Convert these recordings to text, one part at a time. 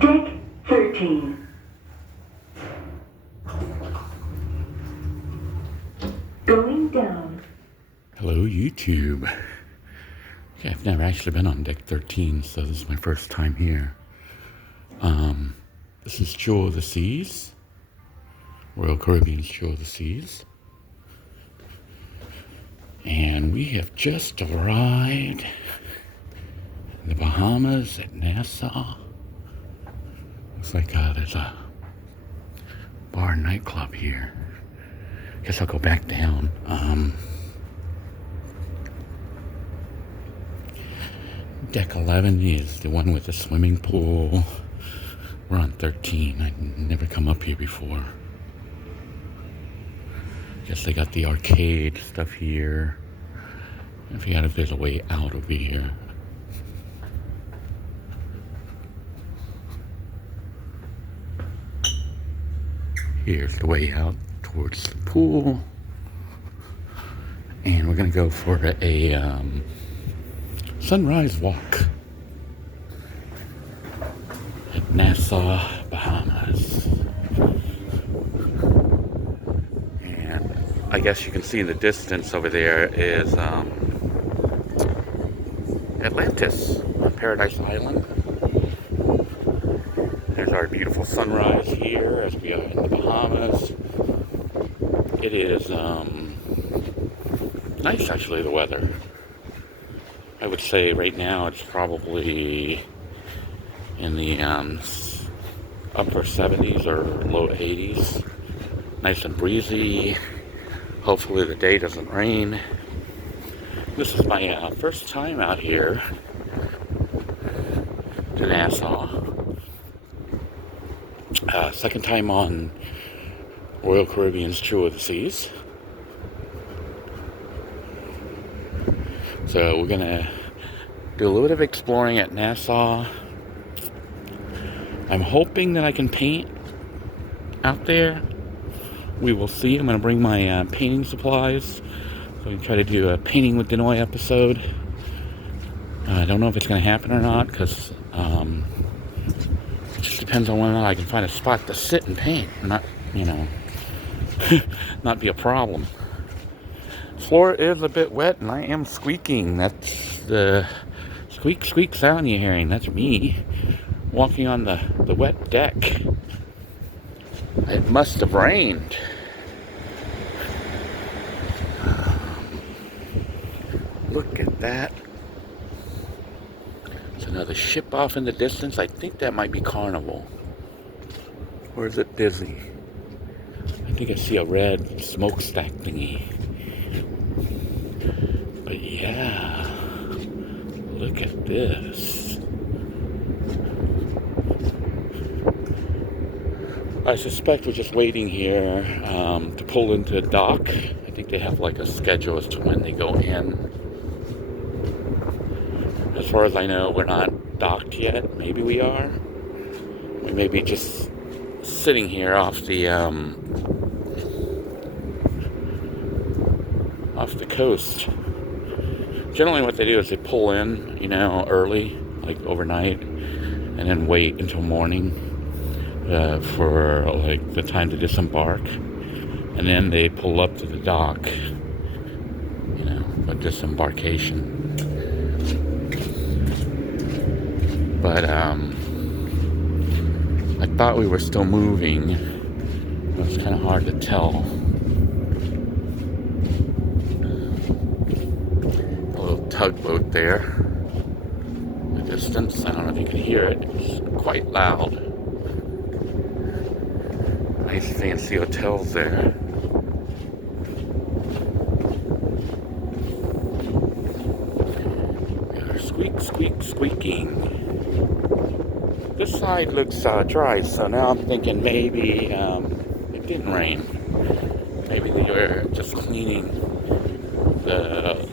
Deck 13. Going down. Hello, YouTube. Okay, I've never actually been on deck 13, so this is my first time here. This is Jewel of the Seas, Royal Caribbean's Jewel of the Seas. And we have just arrived in the Bahamas at Nassau. Looks like there's a bar and nightclub here. Guess I'll go back down. Deck 11 is the one with the swimming pool. We're on 13. I've never come up here before. Guess they got the arcade stuff here. I forgot if there's a way out over here. Here's the way out towards the pool. And we're gonna go for a sunrise walk at Nassau, Bahamas. And I guess you can see in the distance over there is Atlantis on Paradise Island. There's our beautiful sunrise here as we are in the Bahamas. It is nice, actually, the weather. I would say right now it's probably in the upper 70s or low 80s. Nice and breezy. Hopefully the day doesn't rain. This is my first time out here to Nassau. Second time on Royal Caribbean's Jewel of the Seas. So we're gonna do a little bit of exploring at Nassau. I'm hoping that I can paint out there. We will see. I'm gonna bring my painting supplies, so we can try to do a painting with Denoy episode. I don't know if it's gonna happen or not, because it just depends on whether or not I can find a spot to sit and paint, not, not be a problem. Floor is a bit wet, and I am squeaking. That's the squeak, squeak sound you're hearing. That's me walking on the wet deck. It must have rained. Look at that. There's another ship off in the distance. I think that might be Carnival. Or is it Disney? I think I see a red smokestack thingy. But yeah, look at this. I suspect we're just waiting here to pull into dock. I think they have like a schedule as to when they go in. As far as I know, we're not docked yet. Maybe we are. We may be just sitting here off the coast. Generally what they do is they pull in, early, like overnight, and then wait until morning for like the time to disembark, and then they pull up to the dock, for disembarkation. But I thought we were still moving. It was kind of hard to tell. Tugboat there in the distance. I don't know if you can hear it. It's quite loud. Nice fancy hotels there. They're squeaking. This side looks dry, so now I'm thinking maybe it didn't rain. Maybe they were just cleaning the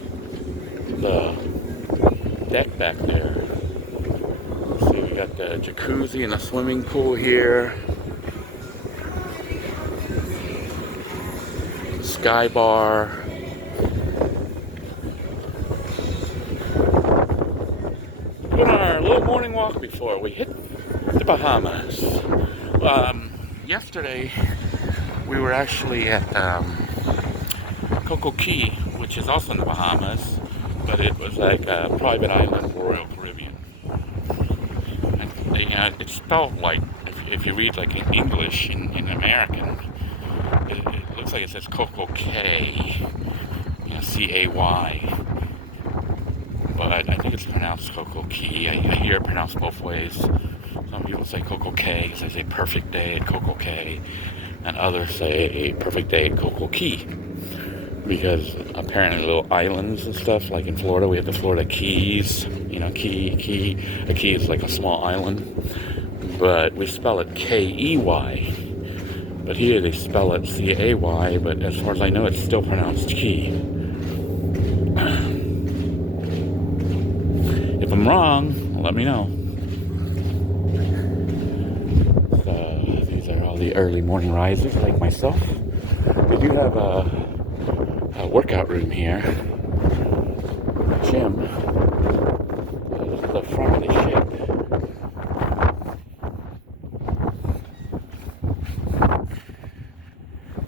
deck back there. See, we got the jacuzzi and the swimming pool here. Sky bar. Doing our little morning walk before we hit The Bahamas. Yesterday we were actually at Coco Key, which is also in the Bahamas, but it was like a private island, Royal Caribbean. And it's spelled like, if you read like in English, in American, it looks like it says Coco K, C-A-Y. But I think it's pronounced Coco Key. I hear it pronounced both ways. Some people say Coco K, so they say perfect day at Coco K, and others say perfect day at Coco Key. Because apparently little islands and stuff, like in Florida, we have the Florida Keys, Key. A key is like a small island, but we spell it K-E-Y. But here they spell it C-A-Y, but as far as I know, it's still pronounced Key. If I'm wrong, let me know. So these are all the early morning risers like myself. We do have a workout room here, gym. This is the front of the ship.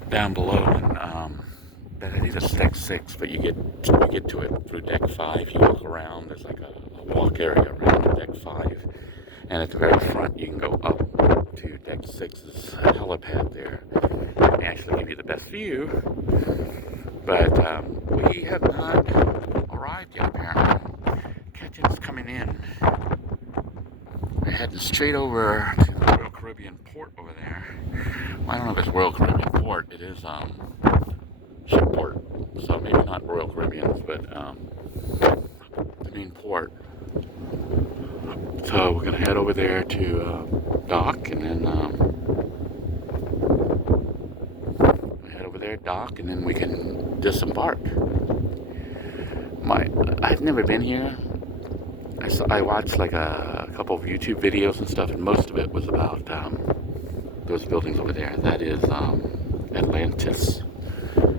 Down below, and I think it's deck 6, but you get to it through deck 5. You walk around. There's like a walk area around deck 5, and at the very front you can go up to deck 6's helipad there. They actually give you the best view, but we have not arrived yet. Apparently, Ketchin's coming in. We're heading straight over to the Royal Caribbean port over there. Well, I don't know if it's Royal Caribbean port. It is Shipport, so maybe not Royal Caribbean's, but the main port. So we're gonna head over there to dock, and then dock, and then we can disembark. I've never been here. I watched like a couple of YouTube videos and stuff, and most of it was about those buildings over there. That is Atlantis,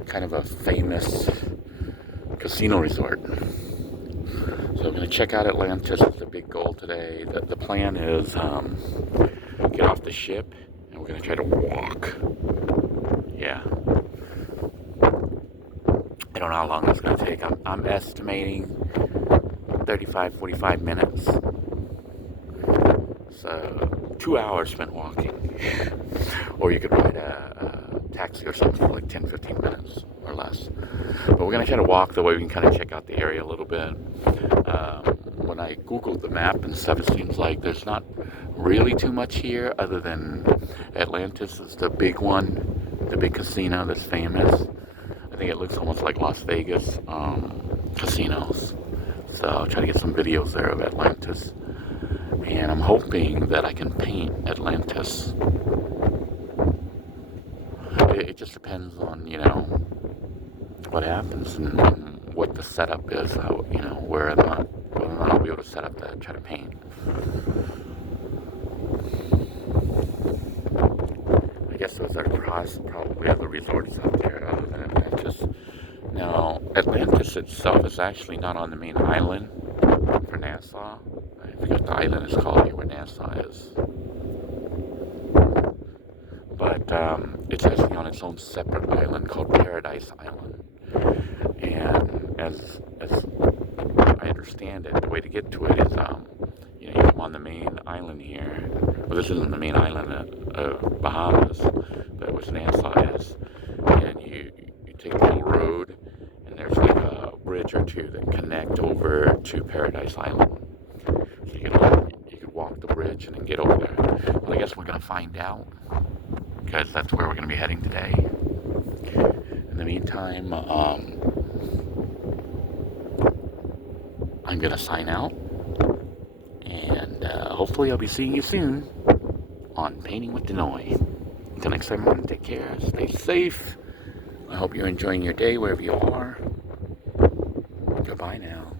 kind of a famous casino resort. So we're going to check out Atlantis. It's the big goal today. The plan is get off the ship, and we're going to try to walk. Yeah. I don't know how long it's going to take. I'm estimating 35-45 minutes. So 2 hours spent walking. Or you could ride a taxi or something for like 10-15 minutes or less. But we're going to try to walk the way we can kind of check out the area a little bit. When I Googled the map and stuff, it seems like there's not really too much here other than Atlantis is the big one, the big casino that's famous. I think it looks almost like Las Vegas casinos. So I'll try to get some videos there of Atlantis. And I'm hoping that I can paint Atlantis. It just depends on, what happens and what the setup is, how, whether or not I'll be able to set up to try to paint. I guess those are probably other resorts out there other than Atlantis. Now, Atlantis itself is actually not on the main island for Nassau. I forget the island is called here where Nassau is. But it's actually on its own separate island called Paradise Island. And as I understand it, the way to get to it is, you come on the main island here. Well, this isn't the main island of Bahamas, but it was Nassau is. And you take a little road, and there's like a bridge or two that connect over to Paradise Island. So you could walk the bridge and then get over there. Well, I guess we're gonna find out, because that's where we're gonna be heading today. In the meantime, I'm gonna sign out, and hopefully I'll be seeing you soon on Painting with Denoy. Until next time, everyone, take care, stay safe. I hope you're enjoying your day wherever you are. Goodbye now.